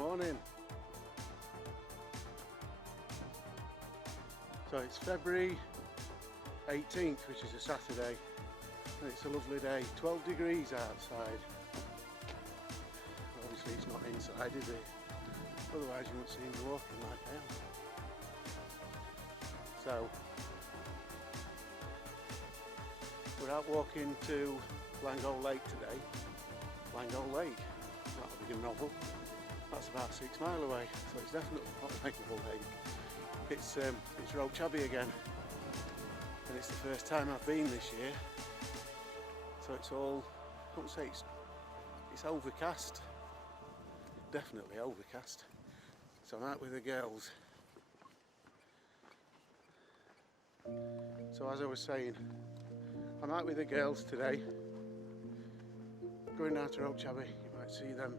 Morning. So it's February 18th, which is a Saturday, and it's a lovely day. 12 degrees outside. Obviously it's not inside, is it? Otherwise you won't see me walking like I am. So we're out walking to Lango Lake today. Lango Lake, that'll be a novel. That's about 6 miles away, so it's definitely not Lango Lake. It's Roche Abbey again, and it's the first time I've been this year. So it's all, I won't say it's overcast, definitely overcast. So I'm out with the girls. So as I was saying, I'm out with the girls today, going down to Roche Abbey. You might see them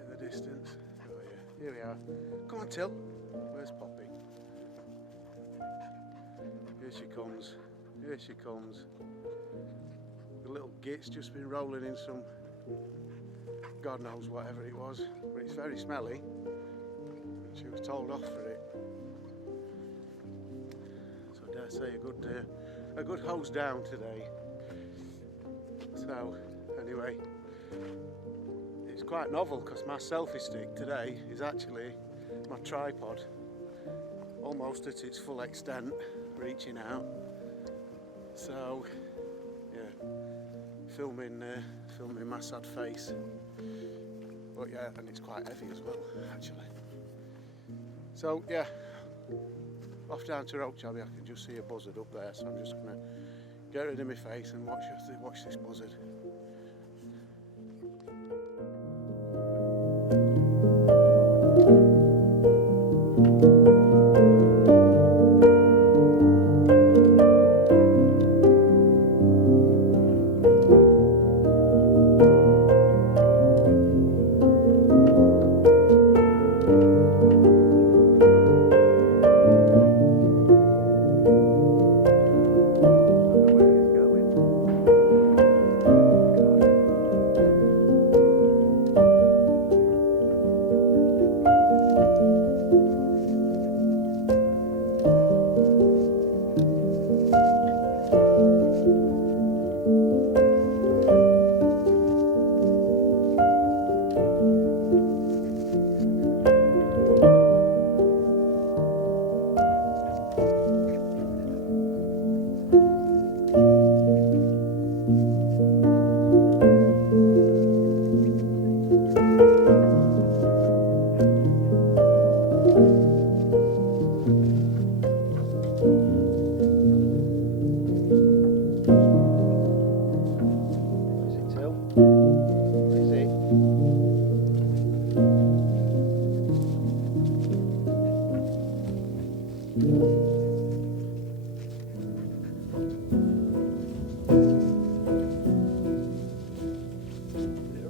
in the distance. Oh yeah, here we are. Come on, Till. Where's Poppy? Here she comes. Here she comes. The little git's just been rolling in some, God knows whatever it was, but it's very smelly. She was told off for it. So I dare say a good hose down today. So anyway, it's quite novel because my selfie stick today is actually my tripod, almost at its full extent, reaching out. So yeah, filming my sad face. But yeah, and it's quite heavy as well, actually. So yeah, off down to Roche Abbey. I can just see a buzzard up there, so I'm just gonna get rid of my face and watch this buzzard.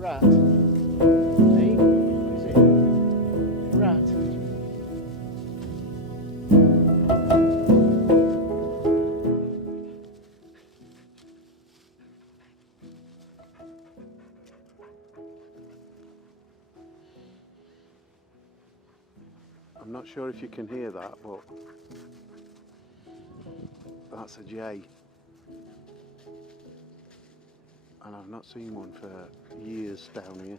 Rat? Hey? What is it? A rat? I'm not sure if you can hear that, but that's a jay. And I've not seen one for years down here.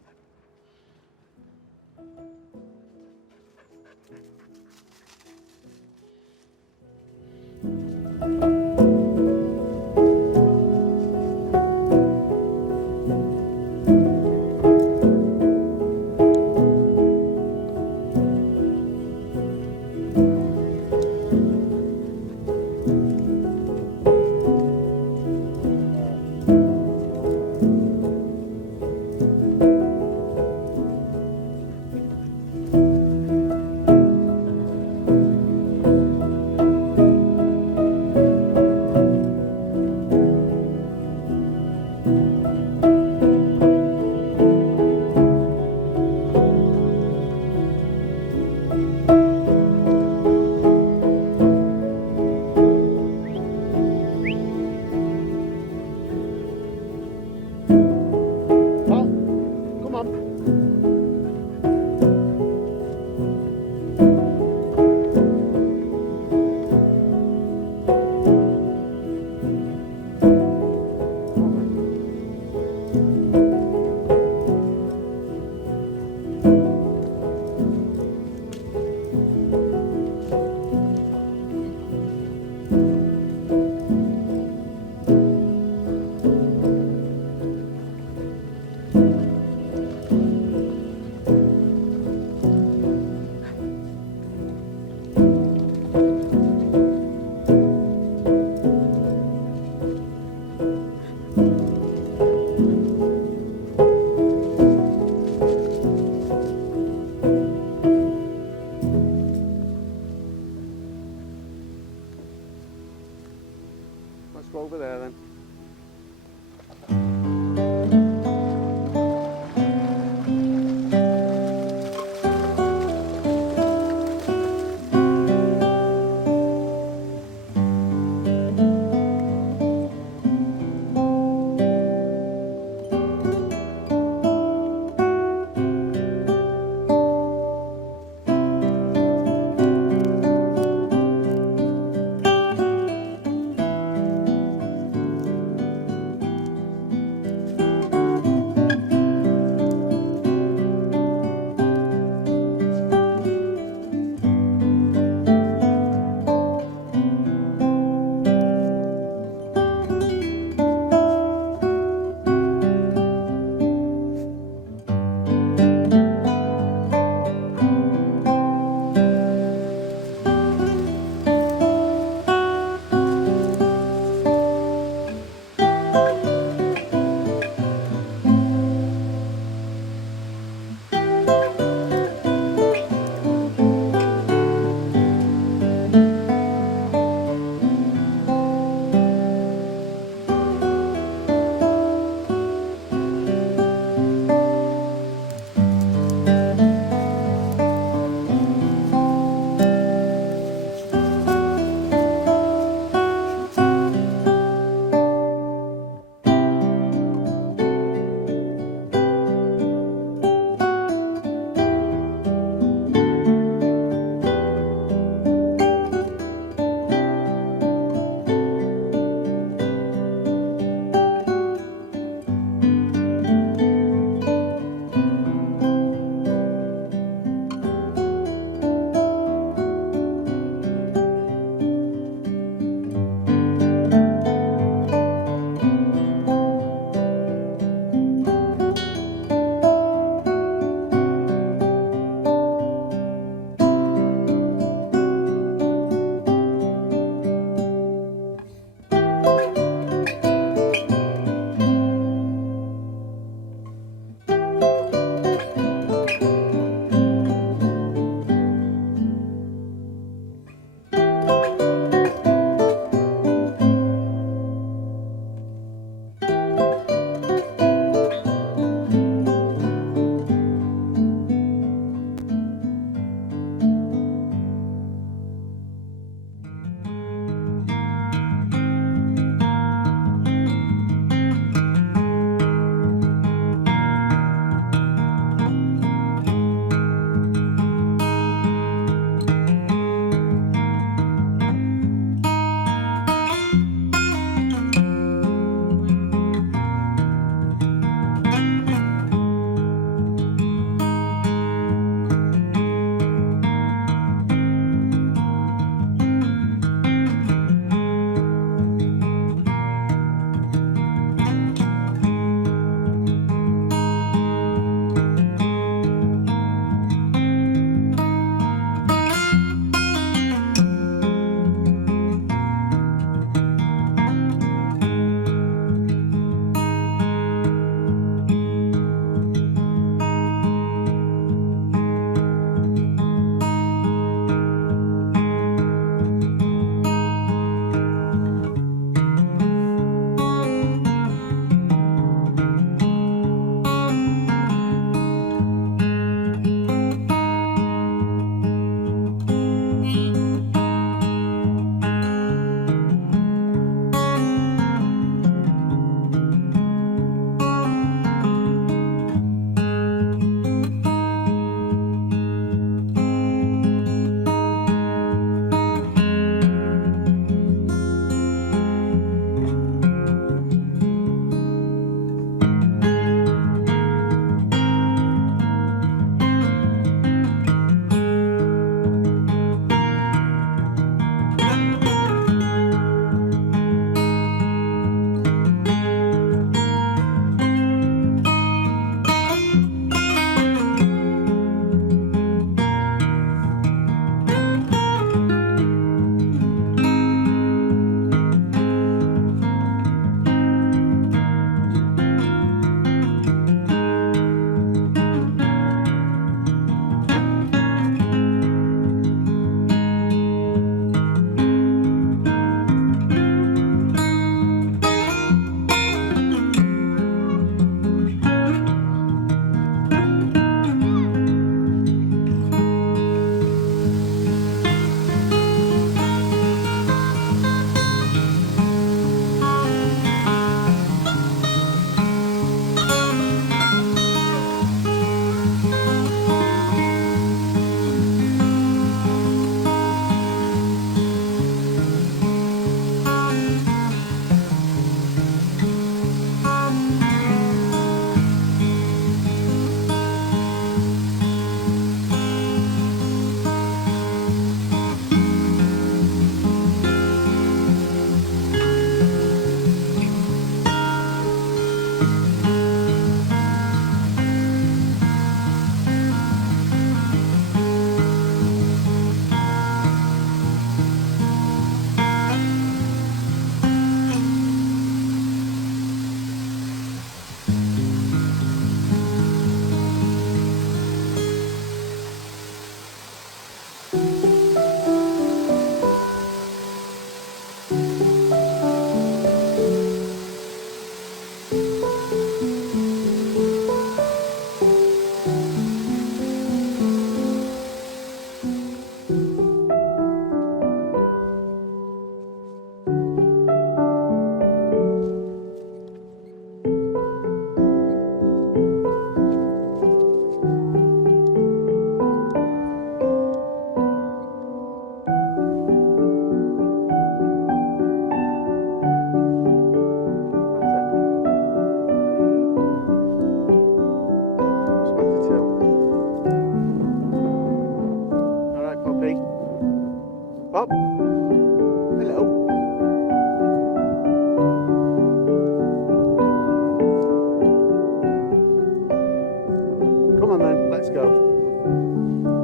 Let's go.